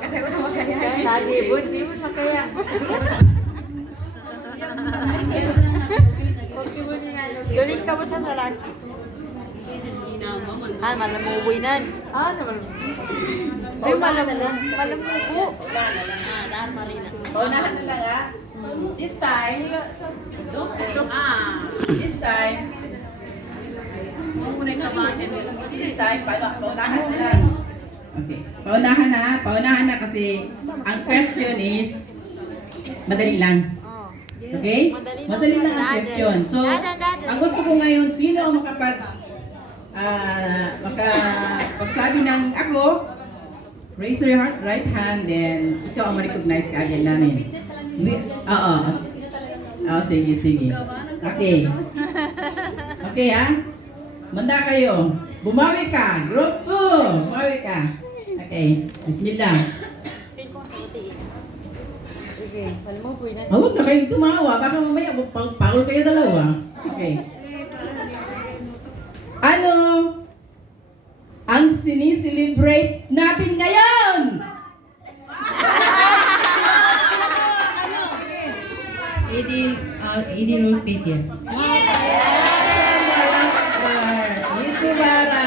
Kasi ako na makaya. Lagi, di mo makaya. Galing ka mo sa talasi. Ah, malamuwi nan. Ah, malamuwi. Ay, malamuwi. Paunahan na lang ah. This time. This time. This time, paunahan na lang. Okay. Paunahan na kasi ang question is madali lang. Okay? Madali lang ang question. So, ang gusto ko ngayon, sino ang makapagsabi ng ako, raise your right hand, then ikaw ang ma-recognize ka agad namin. Oo. Sige. Okay. Okay, ha? Manda kayo. Bumawi ka. Group 2. Bumawi ka. Okay. Bismillah. Sige, malamuwi na. Huwag na kayong tumawa. Baka mamaya pagpagol kayo dalawa. Okay. Ano ang siniselebrate natin ngayon? Idil Fitr. Itu bara.